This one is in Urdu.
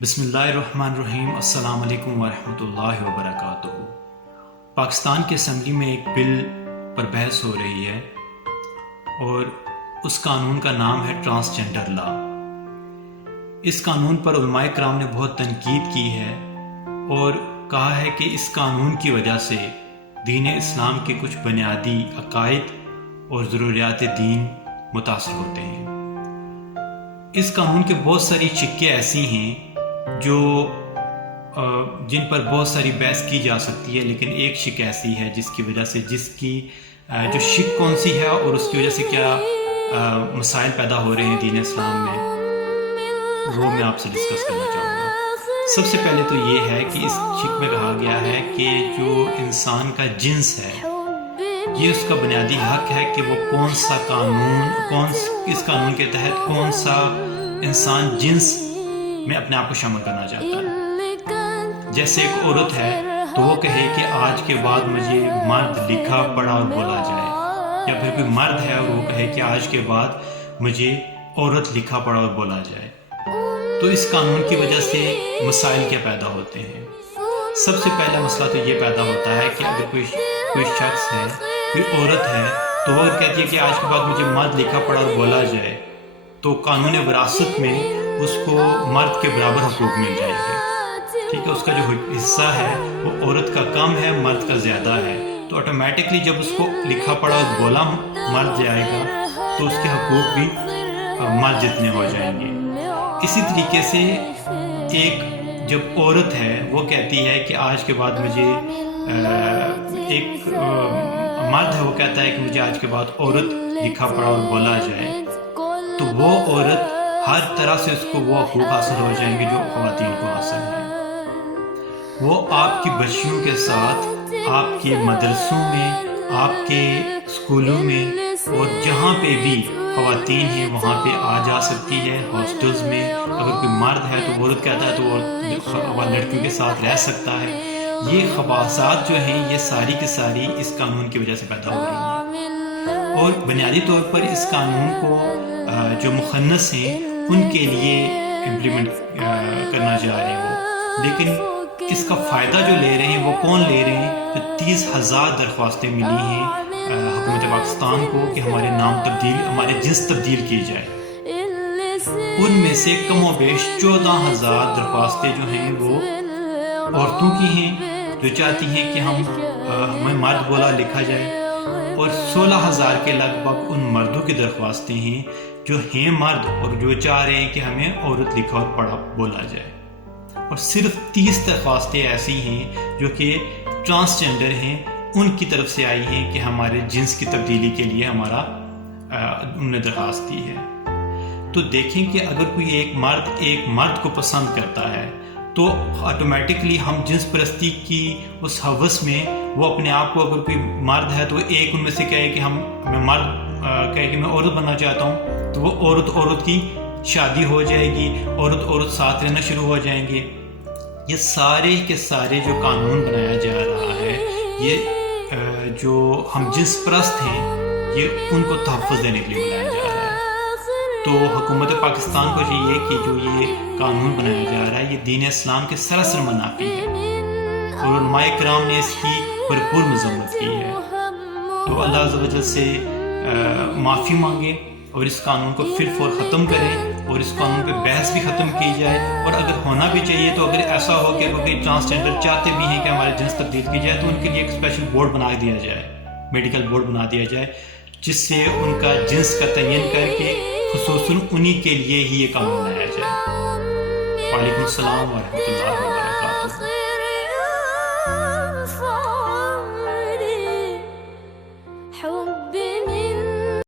بسم اللہ الرحمن الرحیم۔ السلام علیکم ورحمۃ اللہ وبرکاتہ۔ پاکستان کی اسمبلی میں ایک بل پر بحث ہو رہی ہے اور اس قانون کا نام ہے ٹرانسجنڈر لا۔ اس قانون پر علماء کرام نے بہت تنقید کی ہے اور کہا ہے کہ اس قانون کی وجہ سے دین اسلام کے کچھ بنیادی عقائد اور ضروریات دین متاثر ہوتے ہیں۔ اس قانون کے بہت ساری شقیں ایسی ہیں جو جن پر بہت ساری بحث کی جا سکتی ہے، لیکن ایک شق ایسی ہے جس کی وجہ سے جو شق کون سی ہے اور اس کی وجہ سے کیا مسائل پیدا ہو رہے ہیں دین اسلام میں، وہ میں آپ سے ڈسکس کرنا چاہوں گا۔ سب سے پہلے تو یہ ہے کہ اس شق میں کہا گیا ہے کہ جو انسان کا جنس ہے یہ اس کا بنیادی حق ہے کہ وہ اس قانون کے تحت کون سا انسان جنس میں اپنے آپ کو شامل کرنا چاہتا ہے۔ جیسے ایک عورت ہے تو وہ کہے کہ آج کے بعد مجھے مرد لکھا پڑھا اور بولا جائے، یا پھر کوئی مرد ہے اور وہ کہے کہ آج کے بعد مجھے عورت لکھا پڑھا اور بولا جائے۔ تو اس قانون کی وجہ سے مسائل کیا پیدا ہوتے ہیں؟ سب سے پہلا مسئلہ تو یہ پیدا ہوتا ہے کہ اگر کوئی شخص ہے، کوئی عورت ہے، تو وہ کہتی ہے کہ آج کے بعد مجھے مرد لکھا پڑھا اور بولا جائے، تو قانون وراثت میں اس کو مرد کے برابر حقوق مل جائیں گے۔ ٹھیک ہے، اس کا جو حصہ ہے وہ عورت کا کم ہے، مرد کا زیادہ ہے، تو آٹومیٹکلی جب اس کو لکھا پڑھا اور بولا مرد جائے گا تو اس کے حقوق بھی مرد جتنے ہو جائیں گے۔ اسی طریقے سے ایک جب عورت ہے وہ کہتی ہے کہ آج کے بعد مجھے ایک مرد ہے وہ کہتا ہے کہ مجھے آج کے بعد عورت لکھا پڑھا اور بولا جائے، تو وہ عورت ہر طرح سے اس کو وہ حقوق حاصل ہو جائیں گے جو خواتین کو حاصل ہیں۔ وہ آپ کی بچیوں کے ساتھ آپ کے مدرسوں میں، آپ کے اسکولوں میں اور جہاں پہ بھی خواتین ہیں وہاں پہ آ جا سکتی ہے۔ ہاسٹلز میں اگر کوئی مرد ہے تو عورت کہتا ہے تو وہ لڑکیوں کے ساتھ رہ سکتا ہے۔ یہ خباثات جو ہیں یہ ساری کی ساری اس قانون کی وجہ سے پیدا ہو رہی ہیں، اور بنیادی طور پر اس قانون کو جو مخنث ہیں ان کے لیے امپلیمنٹ کرنا چاہ رہے ہو، لیکن اس کا فائدہ جو لے رہے ہیں وہ کون لے رہے ہیں؟ تو 30,000 درخواستیں ملی ہیں حکومت پاکستان کو کہ ہمارے جنس تبدیل کی جائے۔ ان میں سے کم و بیش 14,000 درخواستیں جو ہیں وہ عورتوں کی ہیں جو چاہتی ہیں کہ ہمیں مرد بولا لکھا جائے، اور 16,000 کے لگ بھگ ان مردوں کی درخواستیں ہیں جو ہیں مرد اور جو چاہ رہے ہیں کہ ہمیں عورت لکھا اور پڑھا بولا جائے، اور صرف 30 درخواستیں ایسی ہیں جو کہ ٹرانسجنڈر ہیں، ان کی طرف سے آئی ہیں کہ ہمارے جنس کی تبدیلی کے لیے انہوں نے درخواست کی ہے۔ تو دیکھیں کہ اگر کوئی ایک مرد کو پسند کرتا ہے تو آٹومیٹکلی ہم جنس پرستی کی اس ہوس میں وہ اپنے آپ کو، اگر کوئی مرد ہے تو ایک ان میں سے کہے کہ میں عورت بننا چاہتا ہوں، تو وہ عورت کی شادی ہو جائے گی، عورت ساتھ رہنا شروع ہو جائیں گے۔ یہ سارے کے سارے جو قانون بنایا جا رہا ہے، یہ جو ہم جنس پرست ہیں یہ ان کو تحفظ دینے کے لیے بنایا جا رہا ہے۔ تو حکومت پاکستان کو چاہیے کہ جو یہ قانون بنایا جا رہا ہے یہ دین اسلام کے سراسر منافی ہے، اور علماء کرام نے اس کی بھرپور مذمت کی ہے۔ تو اللہ عز و جل سے معافی مانگے اور اس قانون کو پھر فور ختم کرے، اور اس قانون پہ بحث بھی ختم کی جائے، اور اگر ہونا بھی چاہیے تو اگر ایسا ہو کہ اگر کوئی ٹرانسجنڈر چاہتے بھی ہیں کہ ہمارے جنس تبدیل کی جائے تو ان کے لیے ایک اسپیشل بورڈ بنا دیا جائے، میڈیکل بورڈ بنا دیا جائے، جس سے ان کا جنس کا تعین کر کے خصوصاً انہی کے لیے ہی یہ قانون بنایا جائے۔ وعلیکم السلام ورحمۃ اللہ۔